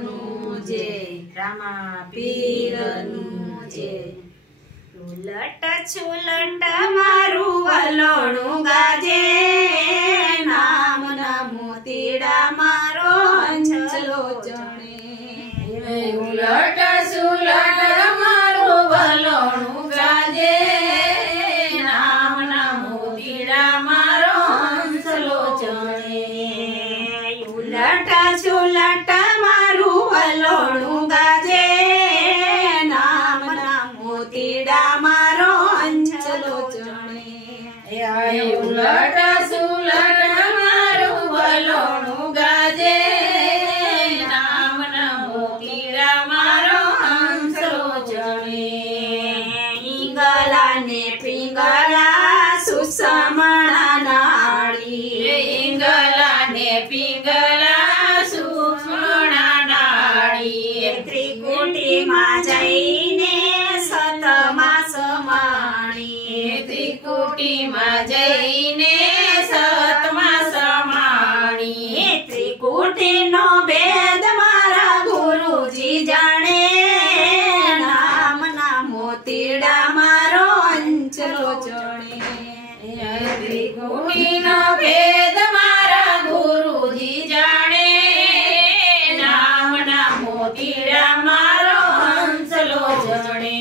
પીરનું જય, રામા પીરનું જય. ઉલટ છુલટ મારું વલોણું ગાજે, નામ ના મોતીડા મારો અંચલો ચણે. ઉલટ સુલટ મારું વલોણું ગાજે, નામ ના મોતીડા મારો હંસલો ચણે. ઉલટ છુલટ મારું વલોણું ગાજે, નામ ના મોતીડા મારો અંચલો ચણે. ઉલટ સુલટ મારું વલોણું ગાજે, નામ ના મોતીડા મારો હંસલો ચણે. ઈંગલા ને પિંગલા સુષમણા નાળી, ઈંગલા ને પિંગલા સુષમણા નાળી. ત્રિકુટીમાં જઈને સતમાં સમાણી, ત્રિકુટીમાં જઈને સતમાં સમાણી. ત્રિકુટીનો ભેદ મારા ગુરુજી જાણે, નામ ના મોતીડા મારો અંચલો ચણે. ત્રિકુટીનો ભેદ મારા ગુરુજી જાણે, નામ ના મોતીડા મારો હંસલો ચણે.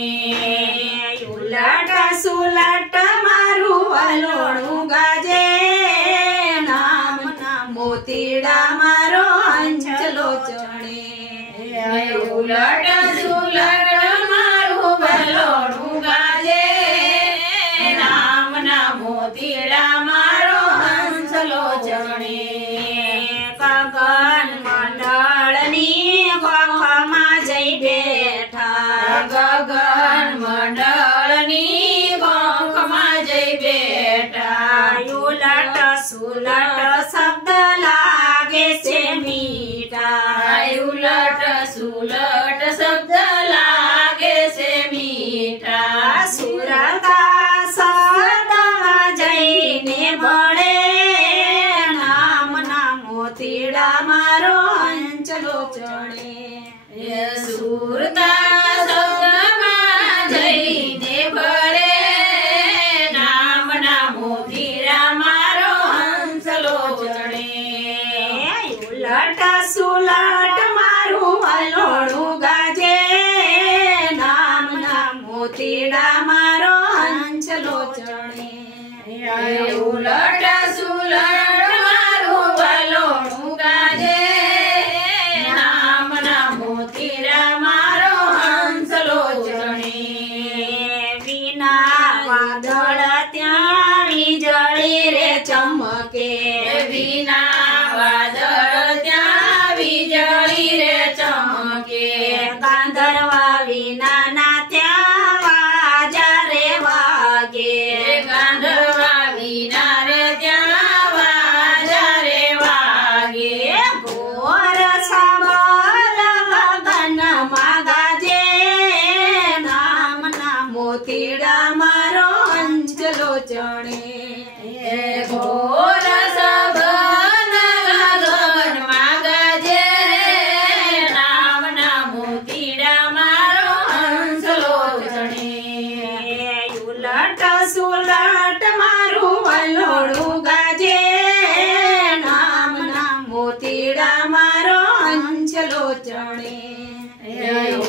ઉલટ સુલટ મારું વલોણું ગાજે, નામ ના મોતીડા મારો અંચલો ચણે. ઉલટ સુલટ મારું વલોણું ગાજે, નામ ના મોતીડા મારો હંસલો ચણે. ગગન મંડળની ગોખમાં જઈ બેઠા, ગગન મંડળની ગોખમાં જઈ બેઠા. ઉલટ સુલટ શબ્દ લાગે છે મીઠા, ઉલટ સુલટ શબ્દ લાગે છે મીઠા. સુરતા સદમાં જઈને ભળે, નામ ના મોતીડા મારો અંચલો ચણે. સુરતા શબ્દમાં જઈને ભળે, નામ ના મોતીડા મારો હંસલો ચણે. ઉલટ સુલટ મારું વલોણું ગાજે, નામ ના મોતીડા મારો અંચલો ચણે. ઉલટ સુલટ મારું વલોણું ગાજે, નામ ના મોતીડા મારો હંસલો ચણે. વિના વાદળ ત્યાં વીજળી રે ચમકે, વિના વાદળ ત્યાં વીજળી રે ચમકે. ગાંધર્વા વિના ના ત્યાં વાજા રે વાગે, ગાંધર્વા વિના રે ત્યાં વાજા રે વાગે. ઘોર સાબલ ગગનમાં ગાજે, નામ ના મોતીડા મારો અંચલો ચણે. ઘોર સબન ગગનમાં ગાજે, નામ ના મોતીડા મારો હંસલો ચણે. ઉલટ સુલટ મારું વલોણું ગાજે, નામ ના મોતીડા મારો અંચલો ચણે.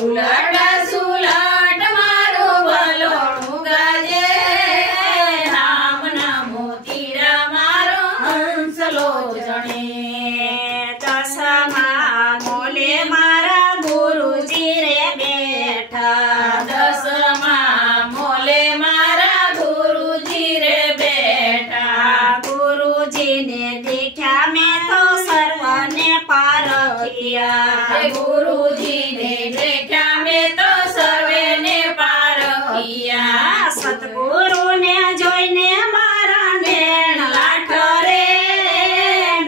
ઉલટ સુલટ મારું વલોણું ગાજે, નામ ના મોતીડા મારો હંસલો ચણે. દસમા મોલે મારા ગુરુજી રે બેઠા, દસમા મોલે મારા ગુરુજી રે બેઠા. ગુરુજીને દેખ્યા મેં તો સર્વને પારખ્યા, ગુરુજીને દેખ્યા મેં તો સર્વેને પારખ્યા. સતગુરુને જોઈને મારા નેણ લાઠ રે,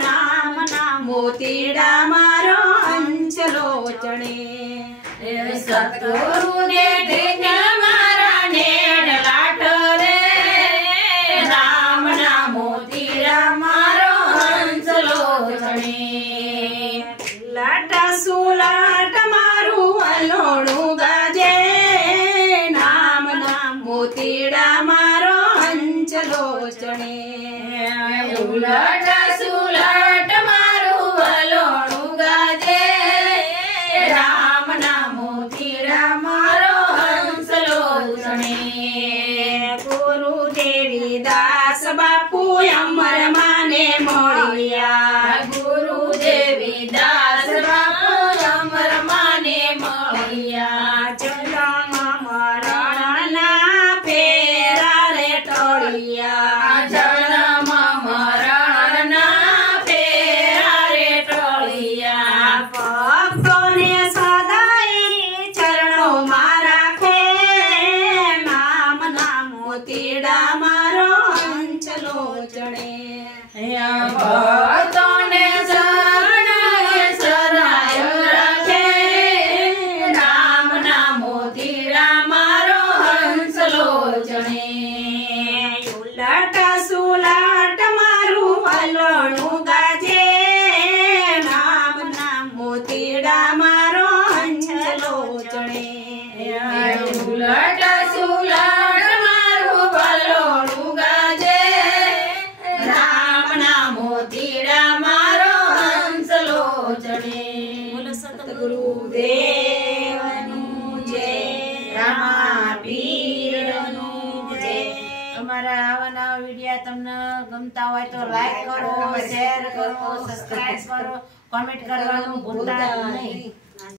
નામ ના મોતીડા મારો અંચલો ચણે. સતગુરુને દેખ્યા મારા નેણ લાઠ રે, નામ ના મોતીડા મારો હંસલો ચણે. લાટા સુલા મળ્યા ગુરુદેવી દાસ બાપુ અમર માને મળ્યા જન્મ મરણના ફેરા રે ટળિયા જન્મ મરણના ફેરા રે ટળિયા ભક્તોને સદાય ચરણોમાં રાખે નામના મોતીડા મારો અંચલો ચડે ભક્તોને શરણાય શરણાય રાખે નામના મોતીડા મારો હંસલો જણે ઉલટ સુલટ મારું વલણું ગાજે નામના મોતીડા મારો અંચલો ચડે ઉલટ સુલટ મારું ભલોડું ગાજે રામના મોતીડા મારો હંસલો ચડે સતગુરુદેવનું જય રામા પીરનું જય અમારા આવા નવા વિડીયો તમને ગમતા હોય તો લાઈક કરો, શેર કરો, સબસ્ક્રાઇબ કરો, કોમેન્ટ કરવાનું ભૂલતા નહીં.